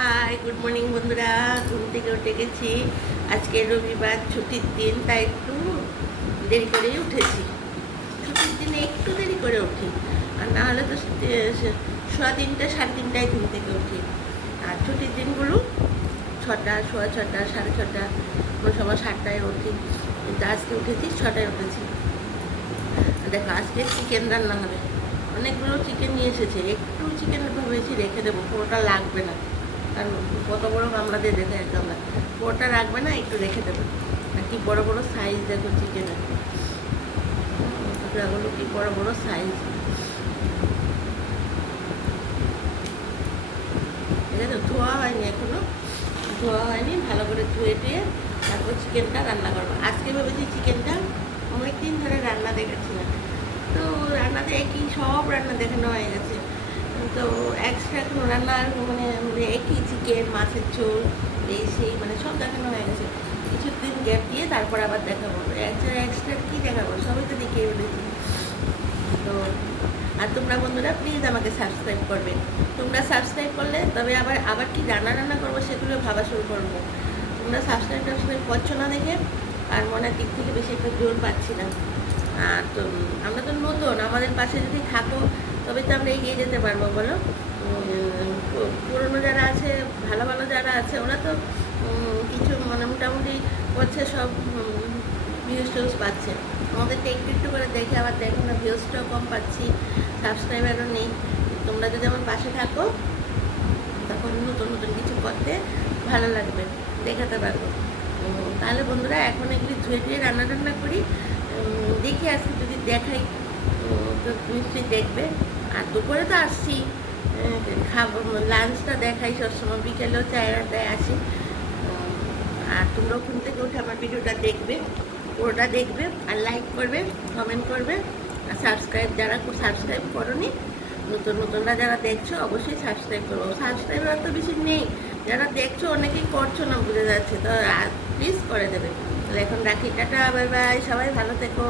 High, good morning বন্ধুরা। ঘুম থেকে উঠে গেছি। আজকে রবিবার, ছুটির দিন, তাই একটু দেরি করেই উঠেছি। ছুটির দিনে একটু দেরি করে উঠি, আর না হলে তো 3:30 3:30টায় ঘুম থেকে উঠি। আর ছুটির দিনগুলো 6টা, 6:15, 6:30, কোনো সময় 7টায় উঠি, কিন্তু আজকে উঠেছি 6টায় উঠেছি। দেখো, আজকে চিকেন রান্না হবে। অনেকগুলো চিকেন নিয়ে এসেছে। একটু চিকেন ভেবেছি রেখে দেবো, পুরোটা লাগবে না, কারণ কত বড় গামলাতে রেখে একদম না, পুরোটা রাখবে না, একটু রেখে দেবো। আর কি বড় বড় সাইজ দেখো চিকেনের, টুকরাগুলো কি বড় বড় সাইজ। ঠিক আছে, ধোয়া হয়নি এখনো, ধোয়া হয়নি, ভালো করে ধুয়ে টুয়ে তারপর চিকেনটা রান্না করবো। আজকে ভেবেছি চিকেনটা অনেকদিন ধরে রান্না দেখেছি না, তো রান্নাতে একই সব রান্না দেখানো হয়ে গেছে, তো এক্সট্রা কোনো রান্না মানে একই চিকেন, মাছের ঝোল, এই সেই মানে সব দেখানো হয়ে গেছে। কিছুদিন গ্যাপ দিয়ে তারপর আবার দেখাবো। এক্সট্রা কী দেখাবো, সবই তো দেখিয়ে বলেছি। তো আর তোমরা বন্ধুরা প্লিজ আমাকে সাবস্ক্রাইব করবে। তোমরা সাবস্ক্রাইব করলে তবে আবার আবার কি রান্না করবো সেগুলো ভাবা শুরু করবো। তোমরা সাবস্ক্রাইব করছো না দেখে আর মনের দিক থেকে বেশি একটা জোর পাচ্ছি না। আর তো আমরা তো নতুন, আমাদের পাশে যদি থাকো তবে তো আমরা এগিয়ে যেতে পারবো, বলো। পুরনো যারা আছে, ভালো ভালো যারা আছে, ওরা তো কিছু মানে মোটামুটি করছে, সব ভিউজ টিউজ পাচ্ছে। আমাদেরকে একটু একটু করে দেখে আবার দেখো না, ভিউজটাও কম পাচ্ছি, সাবস্ক্রাইবারও নেই। তোমরা যদি আমার পাশে থাকো তখন নতুন নতুন কিছু করতে ভালো লাগবে, দেখাতে পারবো। তাহলে বন্ধুরা এখন এগুলি ধুয়ে ধুয়ে রান্না টান্না করি, দেখি আজকে যদি দেখাই তো নিশ্চয়ই দেখবে। আর দুপুরে তো আসছি, খাবো, লাঞ্চটা দেখাই সবসময়, বিকেলেও চায়ের আড্ডায় আসি। আর তোমরাও ঘুম থেকে উঠে আমার ভিডিওটা দেখবে, পুরোটা দেখবে, আর লাইক করবে, কমেন্ট করবে, আর যারা সাবস্ক্রাইব করোনি, নতুন নতুনরা যারা দেখছো অবশ্যই সাবস্ক্রাইব করবো। সাবস্ক্রাইবার তো বেশি নেই, যারা দেখছো অনেকেই করছো না, বুঝে যাচ্ছে, তো প্লিজ করে দেবে। তাহলে এখন রাখি, টাটা, বাই বাই, সবাই ভালো থেকো।